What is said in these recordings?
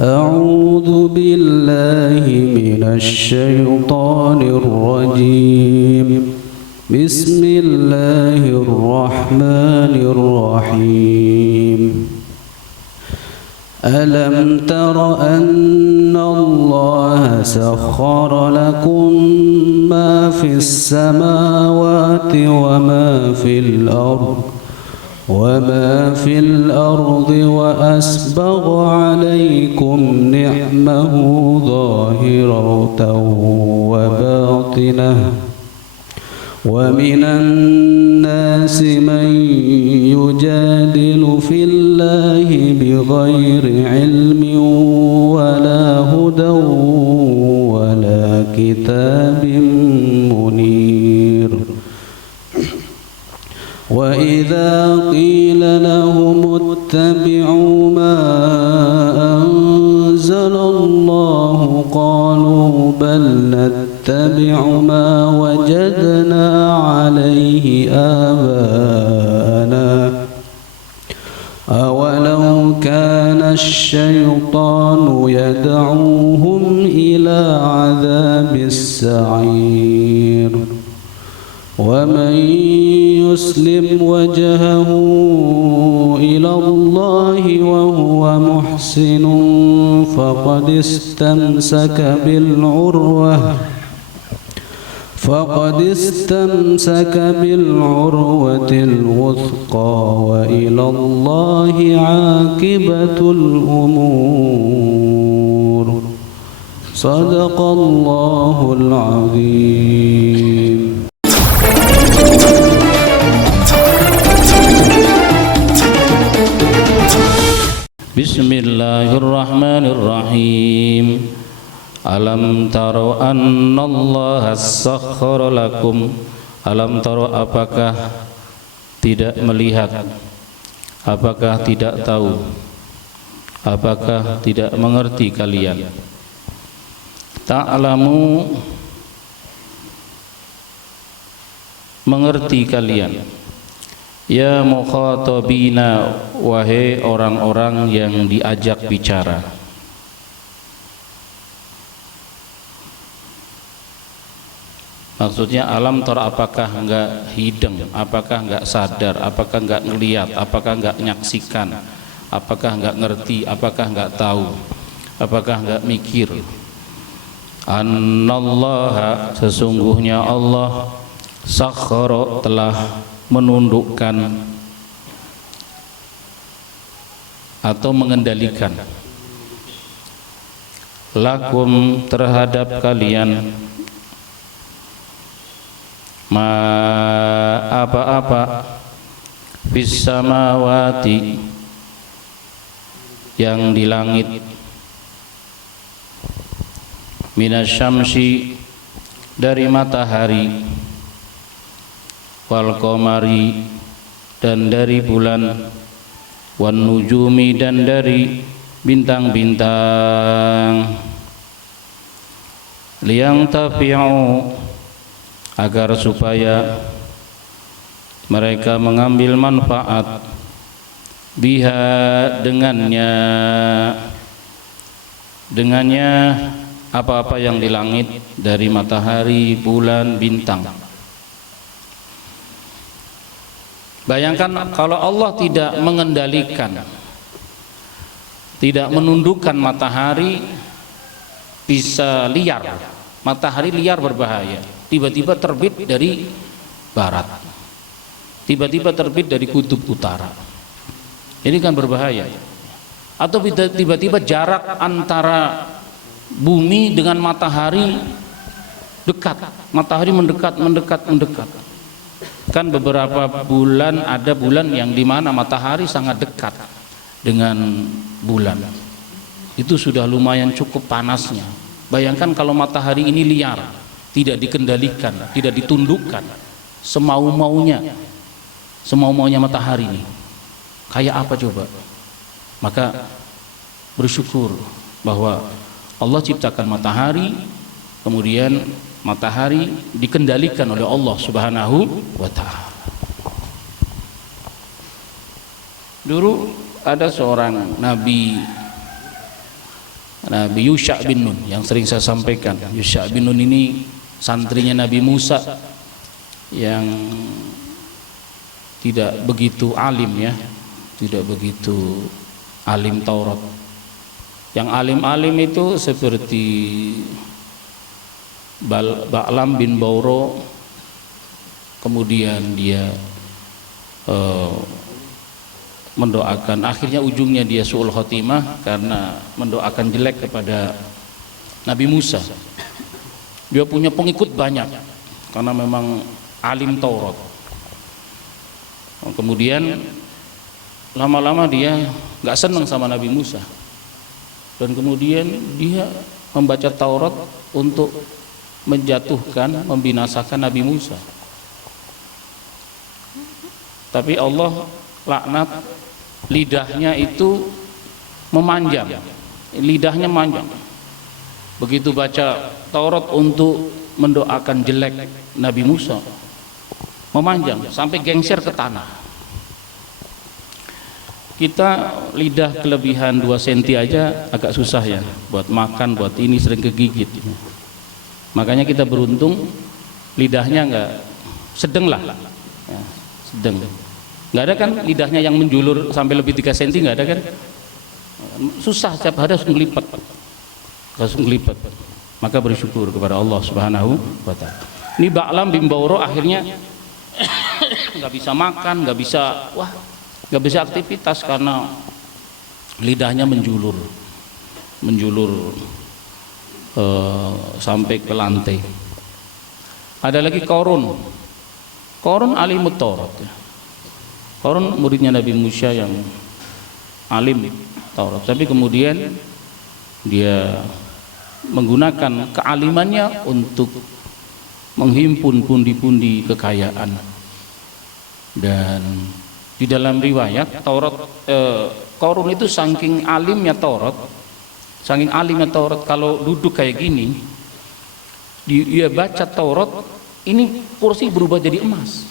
أعوذ بالله من الشيطان الرجيم بسم الله الرحمن الرحيم ألم تر أن الله سخر لكم ما في السماوات وما في الأرض وأسبغ عليكم نعمه ظاهرة وباطنة ومن الناس من يجادل في الله بغير علم ولا هدى ولا كتاب منير وإذا قيل لهم اتبعوا ما أنزل الله قالوا بل نتبع ما وجدنا عليه آباءنا أولو كان الشيطان يدعوهم إلى عذاب السعير ومن يسلم وجهه إلى الله وهو محسن فقد استمسك بالعروة الوثقى وإلى الله عاقبة الأمور صدق الله العظيم. Bismillahirrahmanirrahim. Alam taro annallaha sakhkhara lakum. Alam taro, apakah tidak melihat, apakah tidak tahu, apakah tidak mengerti kalian? Ta'lamu, mengerti kalian. Ya mukhatabina, wahai orang-orang yang diajak bicara. Maksudnya alam tar, apakah enggak hideng, apakah enggak sadar, apakah enggak ngelihat, apakah enggak nyaksikan, apakah enggak ngerti, apakah enggak tahu, apakah enggak mikir. Annallaha, sesungguhnya Allah, sakhkhara, telah menundukkan atau mengendalikan, lakum, terhadap kalian, ma, apa-apa, fis samawati, yang di langit, minasyamsi, dari matahari, wal qamari, dan dari bulan, wan nujumi, dan dari bintang-bintang, liyang tafi'u, agar supaya mereka mengambil manfaat, biha, dengannya apa-apa yang di langit, dari matahari, bulan, bintang. Bayangkan kalau Allah tidak mengendalikan, tidak menundukkan matahari, bisa liar. Matahari liar, berbahaya. Tiba-tiba terbit dari barat, tiba-tiba terbit dari kutub utara. Ini kan berbahaya. Atau tiba-tiba jarak antara bumi dengan matahari dekat, matahari mendekat. Kan beberapa bulan, ada bulan yang dimana matahari sangat dekat dengan bulan. Itu sudah lumayan cukup panasnya. Bayangkan kalau matahari ini liar, tidak dikendalikan, tidak ditundukkan, semau-maunya matahari ini, kayak apa coba? Maka bersyukur bahwa Allah ciptakan matahari, kemudian matahari dikendalikan oleh Allah Subhanahu wa ta'ala. Dulu ada seorang nabi Nabi Yusha bin Nun yang sering saya sampaikan. Yusha bin Nun ini santrinya Nabi Musa yang tidak begitu alim ya, tidak begitu alim Taurat. Yang alim-alim itu seperti Ba'lam bin Bauro, kemudian dia mendoakan, akhirnya ujungnya dia su'ul khotimah karena mendoakan jelek kepada Nabi Musa. Dia punya pengikut banyak karena memang alim Taurat. Kemudian lama-lama dia nggak senang sama Nabi Musa, dan kemudian dia membaca Taurat untuk menjatuhkan, membinasakan Nabi Musa. Tapi Allah laknat, lidahnya itu memanjang, lidahnya manjang. Begitu baca Taurat untuk mendoakan jelek Nabi Musa, memanjang sampai gengser ke tanah. Kita lidah kelebihan 2 cm aja agak susah ya, buat makan, buat ini sering kegigit. Makanya kita beruntung lidahnya enggak sedang lah ya, sedang. Enggak ada kan lidahnya yang menjulur sampai lebih 3 cm, enggak ada kan? Susah, setiap hari harus ngelipet. Maka bersyukur kepada Allah Subhanahu wa taala. Ini Ba'lam bin Bauro akhirnya enggak bisa makan, enggak bisa aktivitas karena lidahnya menjulur sampai ke lantai. Ada lagi Qarun alimut Taurat ya. Qarun muridnya Nabi Musa yang alim Taurat, tapi kemudian dia menggunakan kealimannya untuk menghimpun pundi-pundi kekayaan. Dan di dalam riwayat Qarun itu saking alimnya Taurat, kalau duduk kayak gini, dia baca Taurat, ini kursi berubah jadi emas.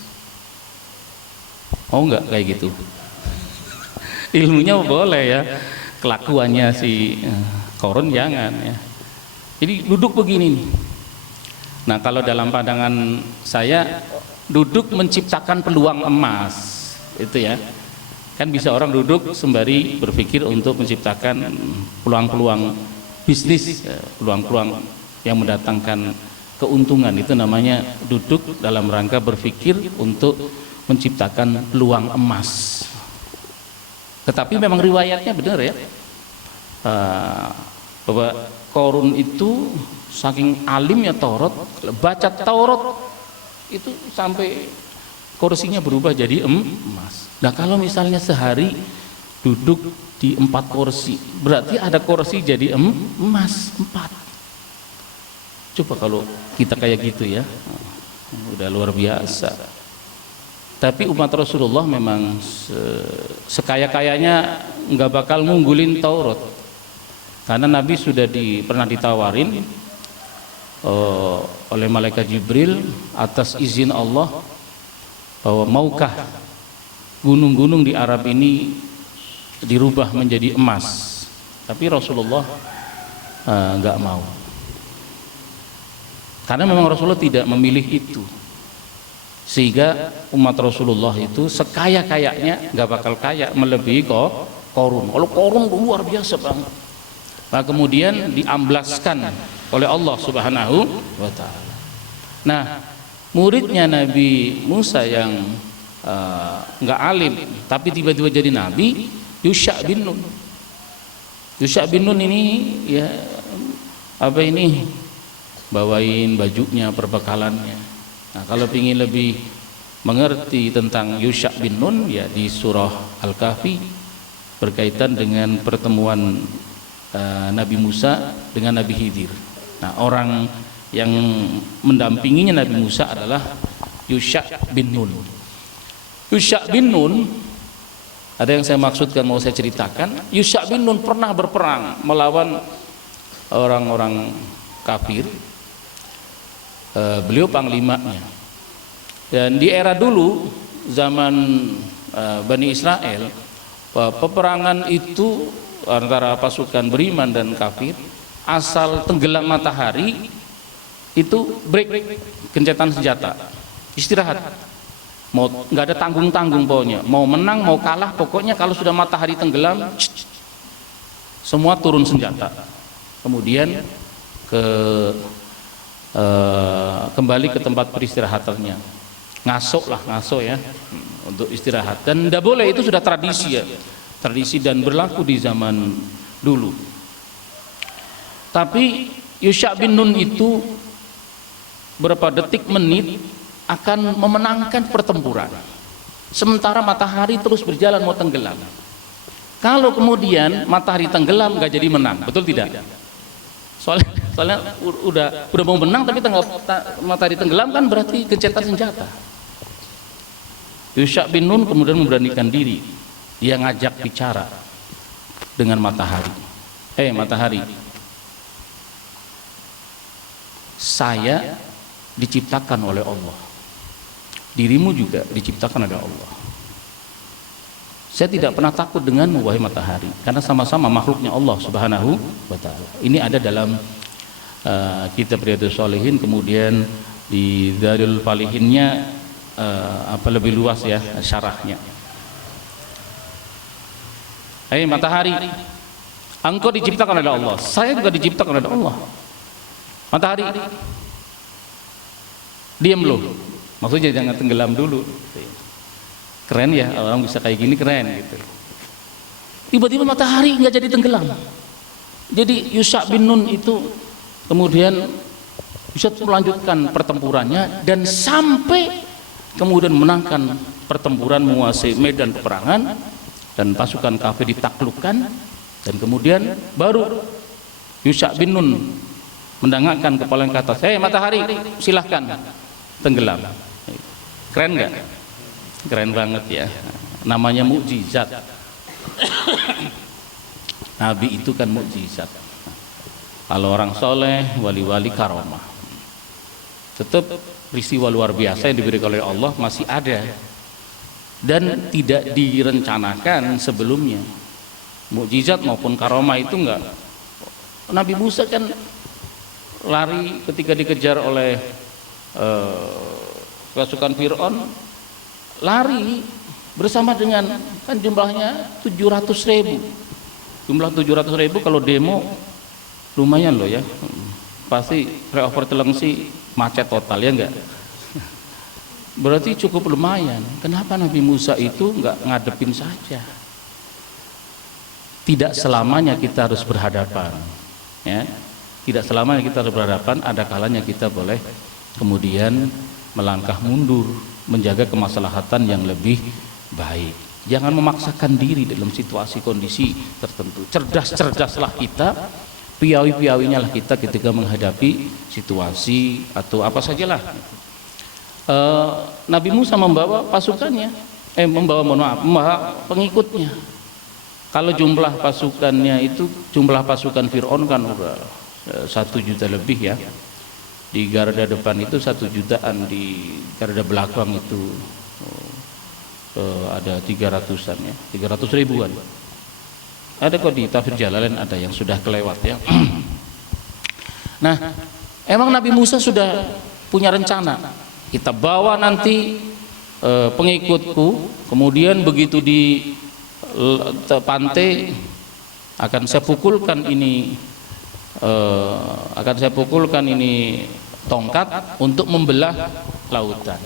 Oh enggak kayak gitu. Ilmunya boleh ya, kelakuannya si Qarun jangan ya. Jadi duduk begini nih. Nah, kalau dalam pandangan saya, duduk menciptakan peluang emas. Itu ya, kan bisa orang duduk sembari berpikir untuk menciptakan peluang-peluang bisnis, peluang-peluang yang mendatangkan keuntungan. Itu namanya duduk dalam rangka berpikir untuk menciptakan peluang emas. Tetapi memang riwayatnya benar ya, bahwa Qarun itu saking alimnya Taurat, baca Taurat itu sampai kursinya berubah jadi emas. Nah, kalau misalnya sehari duduk di 4 kursi, berarti ada kursi jadi emas 4. Coba kalau kita kayak gitu ya, udah luar biasa. Tapi umat Rasulullah memang sekaya-kayanya nggak bakal ngunggulin Taurat, karena Nabi sudah pernah ditawarin oleh malaikat Jibril atas izin Allah, bahwa maukah gunung-gunung di Arab ini dirubah menjadi emas. Tapi Rasulullah nggak mau, karena memang Rasulullah tidak memilih itu, sehingga umat Rasulullah itu sekaya-kayanya nggak bakal kaya melebihi Qarun. Kalau Qarun luar biasa banget. Nah, kemudian diamblaskan oleh Allah Subhanahu wa taala. Nah, muridnya Nabi Musa yang nggak alim tapi tiba-tiba jadi nabi, Yusha bin Nun. Yusha bin Nun ini ya bawain bajunya, perbekalannya. Nah, kalau ingin lebih mengerti tentang Yusha bin Nun ya di surah Al-Kahfi berkaitan dengan pertemuan Nabi Musa dengan Nabi Khidir. Nah, orang yang mendampinginya Nabi Musa adalah Yusha bin Nun. Yusha bin Nun, ada yang saya maksudkan mau saya ceritakan. Yusha bin Nun pernah berperang melawan orang-orang kafir. Beliau panglimanya. Dan di era dulu zaman Bani Israel, peperangan itu antara pasukan beriman dan kafir, asal tenggelam matahari itu break, gencatan senjata, istirahat. Mau nggak ada tanggung-tanggung pokoknya, mau menang mau kalah, pokoknya kalau sudah matahari tenggelam semua turun senjata, kemudian kembali ke tempat peristirahatannya, ngaso ya untuk istirahat. Dan tidak boleh, itu sudah tradisi ya, tradisi dan berlaku di zaman dulu. Tapi Yusha bin Nun itu berapa detik menit akan memenangkan pertempuran, sementara matahari terus berjalan mau tenggelam. Kalau kemudian matahari tenggelam nggak jadi menang, betul tidak? Soalnya udah mau menang tapi matahari tenggelam kan berarti gencatan senjata. Yusha bin Nun kemudian memberanikan diri, dia ngajak bicara dengan matahari. Matahari, saya diciptakan oleh Allah, dirimu juga diciptakan oleh Allah. Saya tidak pernah takut denganmu wahai matahari, karena sama-sama makhluknya Allah Subhanahu wa ta'ala. Ini ada dalam kitab Riyadhus Shalihin, kemudian di Darul Falihinnya lebih luas ya syarahnya. Matahari, engkau diciptakan oleh Allah, saya juga diciptakan oleh Allah. Matahari, diam loh, maksudnya jangan tenggelam dulu. Keren ya, orang bisa kayak gini, keren gitu. Tiba-tiba matahari nggak jadi tenggelam. Jadi Yusha bin Nun itu kemudian bisa melanjutkan pertempurannya dan sampai kemudian menangkan pertempuran, menguasai medan peperangan, dan pasukan kafir ditaklukkan. Dan kemudian baru Yusha bin Nun mendangakkan kepala ke atas, matahari silahkan tenggelam. Keren nggak? Keren banget ya, namanya mukjizat. Nabi itu kan mukjizat. Kalau orang soleh, wali-wali karomah, tetap peristiwa luar biasa yang diberikan oleh Allah masih ada dan tidak direncanakan sebelumnya. Mukjizat maupun karomah itu enggak. Nabi Musa kan lari ketika dikejar oleh pasukan Fir'aun, lari bersama dengan, kan jumlahnya 700.000. Jumlah 700.000 kalau demo lumayan loh ya, pasti flyover Telengsi macet total ya enggak? Berarti cukup lumayan. Kenapa Nabi Musa itu enggak ngadepin saja? Tidak selamanya kita harus berhadapan ya, tidak selamanya kita harus berhadapan. Ada kalanya kita boleh kemudian melangkah mundur, menjaga kemaslahatan yang lebih baik. Jangan memaksakan diri dalam situasi kondisi tertentu. Cerdas-cerdaslah kita, piawi-piawinya lah kita ketika menghadapi situasi atau apa sajalah. Nabi Musa membawa pasukannya, membawa pengikutnya. Kalau jumlah pasukannya itu, jumlah pasukan Fir'aun kan udah 1 juta lebih ya. Di garda depan itu 1 jutaan, di garda belakang itu ada 300-an ya, 300 ribuan. Ada kok di Tafsir Jalalain, ada yang sudah kelewat ya. Nah, emang Nabi Musa sudah punya rencana, kita bawa nanti pengikutku, kemudian begitu di pantai akan saya pukulkan ini, tongkat untuk membelah lautan.